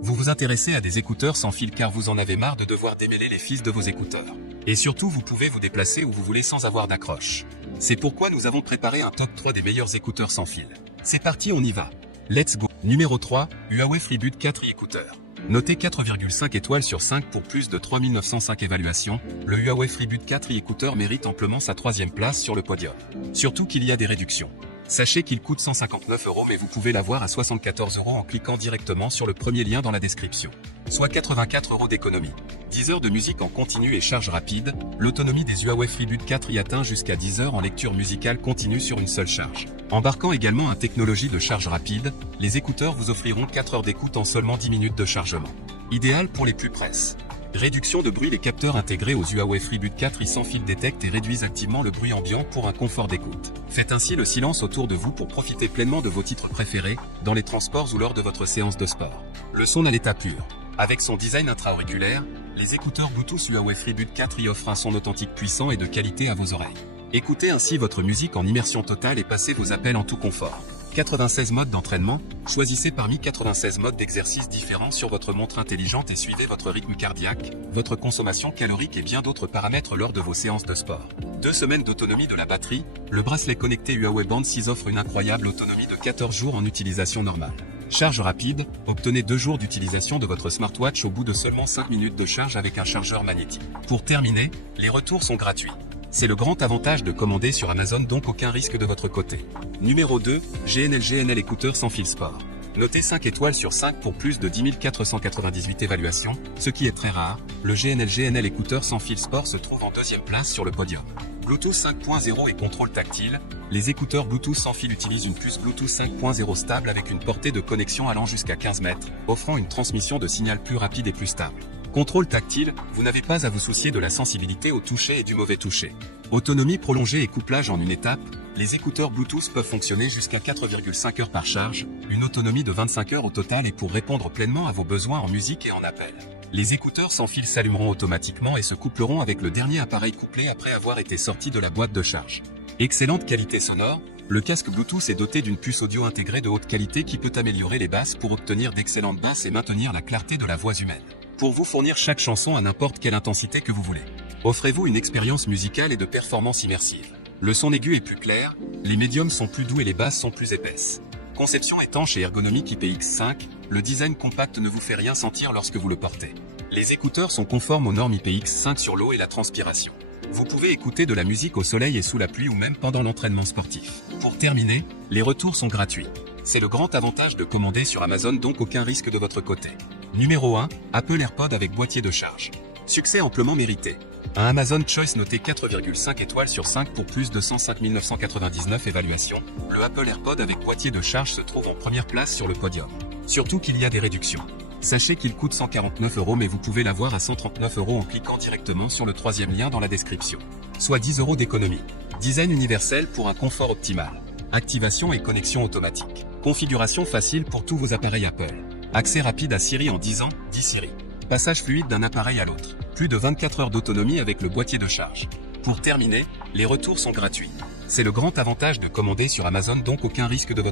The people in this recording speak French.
Vous vous intéressez à des écouteurs sans fil car vous en avez marre de devoir démêler les fils de vos écouteurs. Et surtout, vous pouvez vous déplacer où vous voulez sans avoir d'accroche. C'est pourquoi nous avons préparé un top 3 des meilleurs écouteurs sans fil. C'est parti, on y va. Let's go. Numéro 3, Huawei FreeBuds 4i écouteurs. Noté 4,5 étoiles sur 5 pour plus de 3905 évaluations, le Huawei FreeBuds 4i écouteurs mérite amplement sa 3e place sur le podium. Surtout qu'il y a des réductions. Sachez qu'il coûte 159 € mais vous pouvez l'avoir à 74 € en cliquant directement sur le premier lien dans la description. Soit 84 € d'économie. 10 heures de musique en continu et charge rapide, l'autonomie des Huawei FreeBuds 4i atteint jusqu'à 10 heures en lecture musicale continue sur une seule charge. Embarquant également une technologie de charge rapide, les écouteurs vous offriront 4 heures d'écoute en seulement 10 minutes de chargement. Idéal pour les plus presses. Réduction de bruit. Les capteurs intégrés aux Huawei FreeBuds 4i sans fil détectent et réduisent activement le bruit ambiant pour un confort d'écoute. Faites ainsi le silence autour de vous pour profiter pleinement de vos titres préférés, dans les transports ou lors de votre séance de sport. Le son à l'état pur. Avec son design intra-auriculaire, les écouteurs Bluetooth Huawei FreeBuds 4i offrent un son authentique puissant et de qualité à vos oreilles. Écoutez ainsi votre musique en immersion totale et passez vos appels en tout confort. 96 modes d'entraînement, choisissez parmi 96 modes d'exercice différents sur votre montre intelligente et suivez votre rythme cardiaque, votre consommation calorique et bien d'autres paramètres lors de vos séances de sport. 2 semaines d'autonomie de la batterie, le bracelet connecté Huawei Band 6 offre une incroyable autonomie de 14 jours en utilisation normale. Charge rapide, obtenez 2 jours d'utilisation de votre smartwatch au bout de seulement 5 minutes de charge avec un chargeur magnétique. Pour terminer, les retours sont gratuits. C'est le grand avantage de commander sur Amazon, donc aucun risque de votre côté. Numéro 2, GNL écouteurs sans fil sport. Noté 5 étoiles sur 5 pour plus de 10 498 évaluations, ce qui est très rare, le GNL écouteurs sans fil sport se trouve en 2e place sur le podium. Bluetooth 5.0 et contrôle tactile, les écouteurs Bluetooth sans fil utilisent une puce Bluetooth 5.0 stable avec une portée de connexion allant jusqu'à 15 mètres, offrant une transmission de signal plus rapide et plus stable. Contrôle tactile, vous n'avez pas à vous soucier de la sensibilité au toucher et du mauvais toucher. Autonomie prolongée et couplage en une étape, les écouteurs Bluetooth peuvent fonctionner jusqu'à 4,5 heures par charge, une autonomie de 25 heures au total et pour répondre pleinement à vos besoins en musique et en appel. Les écouteurs sans fil s'allumeront automatiquement et se coupleront avec le dernier appareil couplé après avoir été sorti de la boîte de charge. Excellente qualité sonore, le casque Bluetooth est doté d'une puce audio intégrée de haute qualité qui peut améliorer les basses pour obtenir d'excellentes basses et maintenir la clarté de la voix humaine. Pour vous fournir chaque chanson à n'importe quelle intensité que vous voulez. Offrez-vous une expérience musicale et de performance immersive. Le son aigu est plus clair, les médiums sont plus doux et les basses sont plus épaisses. Conception étanche et ergonomique IPX5, le design compact ne vous fait rien sentir lorsque vous le portez. Les écouteurs sont conformes aux normes IPX5 sur l'eau et la transpiration. Vous pouvez écouter de la musique au soleil et sous la pluie ou même pendant l'entraînement sportif. Pour terminer, les retours sont gratuits. C'est le grand avantage de commander sur Amazon, donc aucun risque de votre côté. Numéro 1, Apple AirPods avec boîtier de charge. Succès amplement mérité. Un Amazon Choice noté 4,5 étoiles sur 5 pour plus de 105 999 évaluations, le Apple AirPod avec boîtier de charge se trouve en première place sur le podium. Surtout qu'il y a des réductions. Sachez qu'il coûte 149 € mais vous pouvez l'avoir à 139 € en cliquant directement sur le 3e lien dans la description. Soit 10 € d'économie. Design universel pour un confort optimal. Activation et connexion automatique. Configuration facile pour tous vos appareils Apple. Accès rapide à Siri en 10 ans, dis Siri. Passage fluide d'un appareil à l'autre. Plus de 24 heures d'autonomie avec le boîtier de charge. Pour terminer, les retours sont gratuits. C'est le grand avantage de commander sur Amazon, donc aucun risque de votre